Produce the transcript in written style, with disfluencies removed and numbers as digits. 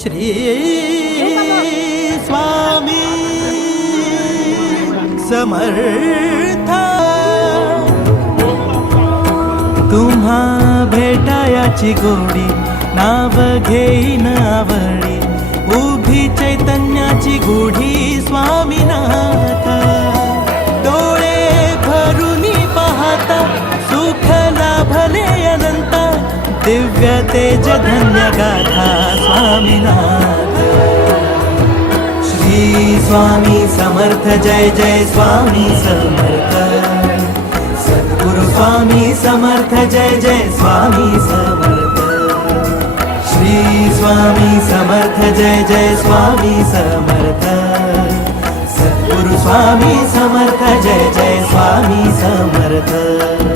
श्री स्वामी समर्थ तुम्हा भेटायाची गोडी नाव घेईन आवडी उभी चैतन्याची गुढी स्वामीनाथ डोळे भरून पाहता सुख लाभले अनंत दिव्य तेज धन्य गाथा स्वामीनाथ श्री स्वामी समर्थ जय जय स्वामी समर्थ सद्गुरु स्वामी समर्थ जय जय स्वामी समर्थ श्री स्वामी समर्थ जय जय स्वामी समर्थ सद्गुरु स्वामी समर्थ जय जय स्वामी समर्थ।